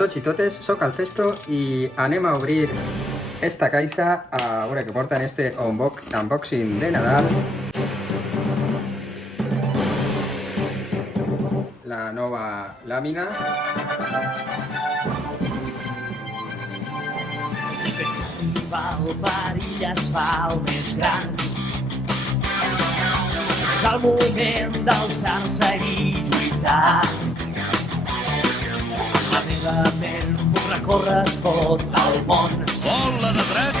tots i totes, soc el Cespro i anem a obrir esta caixa a veure que porta en este unboxing de Nadal. La nova làmina. El perill es fa el més gran. És el moment d'alçar-se i lluitar. Amb la meva ment puc recórrer tot el món. Bola de dret,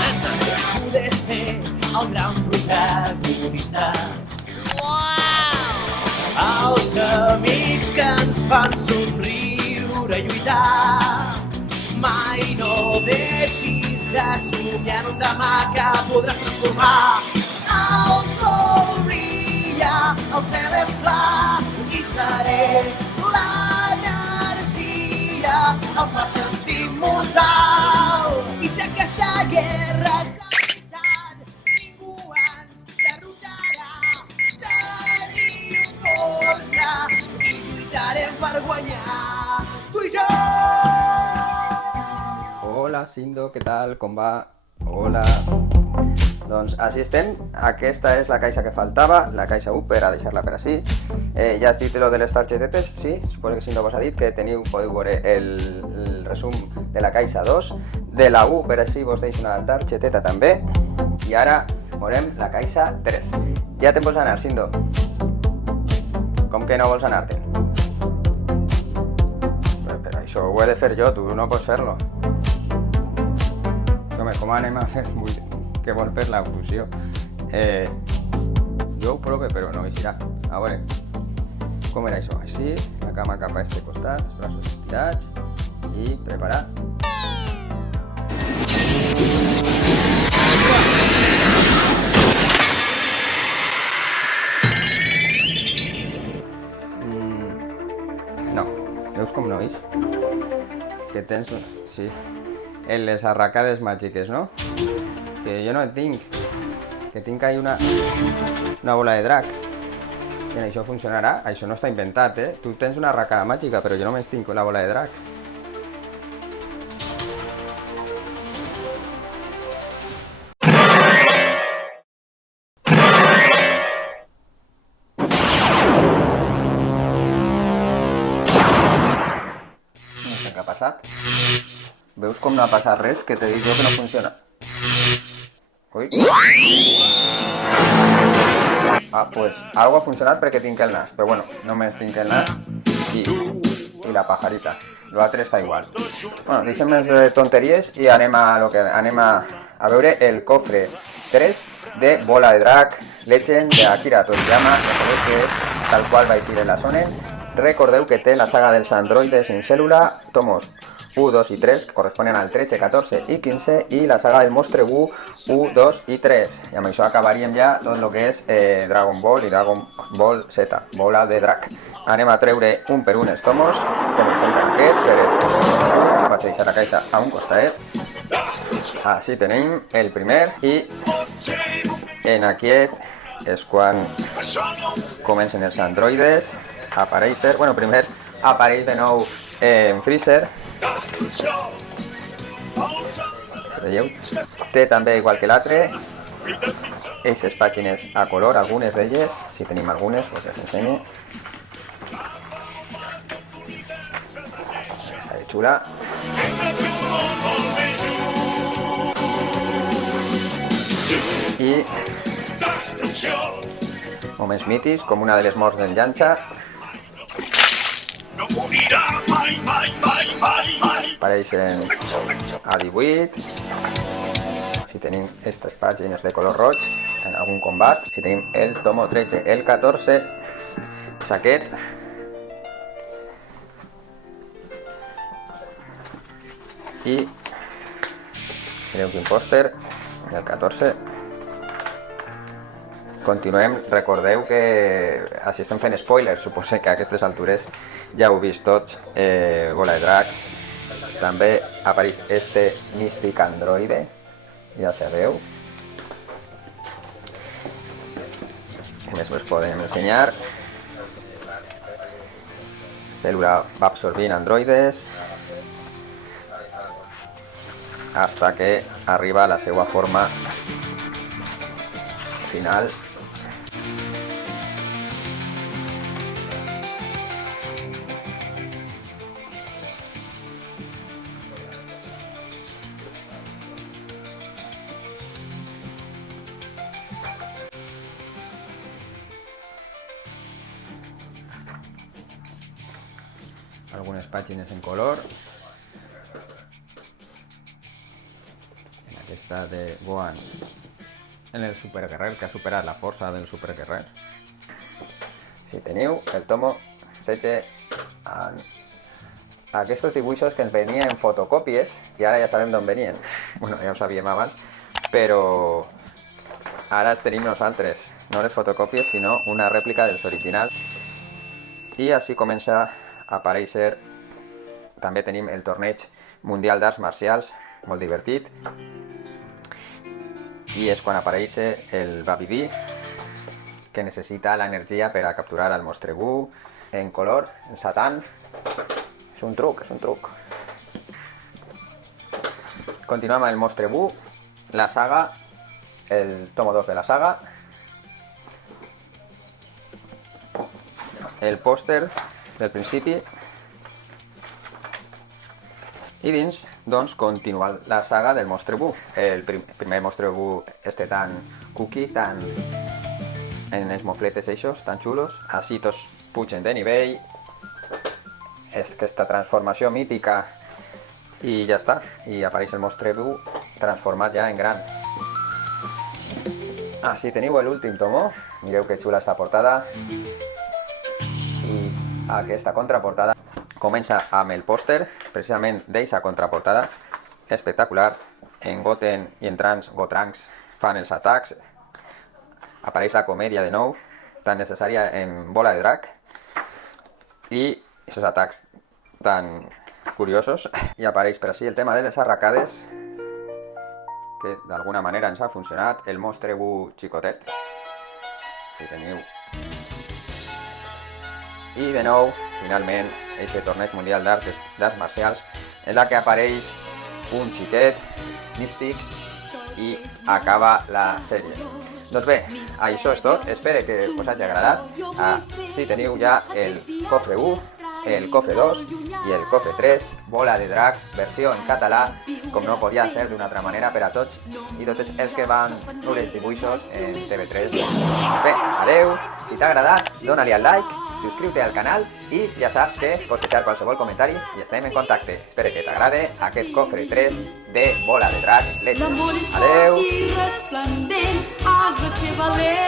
neta. Poder ser el gran protagonista. Els amics que ens fan somriure i lluitar. Mai no deixis de somiar en un demà que podràs transformar. El sol brilla, el cel és clar i seré l'energia, el pas sentit mortal. I si aquesta guerra és de veritat, ningú ens derrotarà. Tenim força i lluitarem per guanyar, tu i jo. Hola, Sindo, què tal? Com va? Hola. Doncs així estem. Aquesta és la caixa que faltava, la caixa 1, per a deixar-la per així. Ja has dit lo de les targetetes? Sí, suposo que Sindo vos ha dit que podeu veure el resum de la caixa 2. De la 1, per així vos deixo una targeteta també. I ara veurem la caixa 3. Ja te'n vols anar, Sindo? Com que no vols anar-te'n? Però això ho he de fer jo, tu no pots fer-lo. Home, com anem a fer? Que vol fer la fusió. Jo ho prove, però no eixirà. A veure, com era això? Així, la cama cap a este costat, els braços estirats i preparat. No, veus com no és? Que tens... Sí. En les arracades màgiques, no? Que jo no en tinc. Que tinc ahí una bola de drac. I això funcionarà? Això no està inventat, eh? Tu tens una arracada màgica, però jo només tinc la bola de drac. No sé què ha passat. Veus com no ha passat res? Que t'he dit jo que no funciona. Ui. Ah, pues algo ha funcionat perquè tinc el nas. Però bueno, només tinc el nas i la pajarita. L'altre està igual. Bueno, deixem més de tonteries i anem a veure el cofre 3 de Bola de Drac Legend de Akira Toriyama. Ja sabeu que és tal qual va eixir en la zona. Recordeu que té la saga dels androides en cèl·lula, tomos 1, 2 i 3, que corresponen al 13, 14 i 15, i la saga del monstre Wu 1, 2 i 3. I amb això acabaríem ja tot el que és Dragon Ball i Dragon Ball Z, Bola de Drac. Anem a treure un per un els tomos. Comencem per aquest, vaig deixar la caixa a un costat. Així tenim el primer, i en aquest és quan comencen els androides a aparèixer. Bueno, primer apareix de nou en Freezer. Veieu? Té també, igual que l'altre, aquestes pàgines a color, algunes d'elles, si tenim algunes, doncs ja s'ensenya. Està de xula. I moments mítics, com una de les morts del Yamcha. Apareixen a 18. Si tenim aquestes pàgines de color roig en algun combat. Si tenim el tomo 13, el 14 és aquest. I mireu quin pòster, el 14. Continuem, recordeu que així estem fent spoilers, suposo que a aquestes altures ja heu vist tots. Bola de Drac, també apareix este místic androide, ja sabeu. Què més us podem ensenyar? Cèl·lula va absorbint androides. hasta que arriba a la seva forma final. Algunes pàgines en color. En aquesta de Gohan en el superguerrer, que ha superat la força del superguerrer. Si teniu el tomo 7 en aquests dibuixos que ens venien en fotocòpies i ara ja sabem d'on venien. Bueno, ja ho sabíem abans, però ara els tenim nosaltres, no les fotocòpies, sinó una rèplica dels originals. I així comença a aparèixer. També tenim el torneig mundial d'arts marcials, molt divertit. I és quan apareix el Babidi, que necessita l'energia per a capturar el monstre Buu en color, el Satan. És un truc, és un truc. Continuem amb el monstre Buu, la saga, el tomo 2 de la saga. El pòster del principi. I dins, doncs, continua la saga del monstre Buu. El primer monstre Buu este tan cookie, tan en els mofletes eixos, tan xulos. Així tots pugen de nivell. És aquesta transformació mítica i ja està. I apareix el monstre Buu transformat ja en gran. Així teniu l'últim tomo. Mireu que xula esta portada. I aquesta contraportada comença amb el pòster, precisament d'eixa contraportada, espectacular. En Goten i en Trunks fan els atacs. Apareix la comèdia de nou, tan necessària en Bola de Drac. I aquests atacs tan curiosos. I apareix per així el tema de les arracades, que d'alguna manera ens ha funcionat. El monstre Buu xicotet. Si teniu. I de nou, finalment, aquest torneig mundial d'arts marcials, en la que apareix un xiquet místic i acaba la sèrie. Doncs bé, això és tot. Espero que us hagi agradat. Si teniu ja el cofre 1, el cofre 2 i el cofre 3, Bola de Drac, versió en català, com no podia ser d'una altra manera per a tots i tots els que van veure els dibuixos en TV3. Bé, adeu. Si t'ha agradat, dona-li al like, subscriu-te al canal i ja saps que pots deixar qualsevol comentari i estem en contacte. Espero que t'agrade aquest cofre 3 de Bola de Drac Legends. Adeu! L'amor és fort i resplendent, has de ser valent.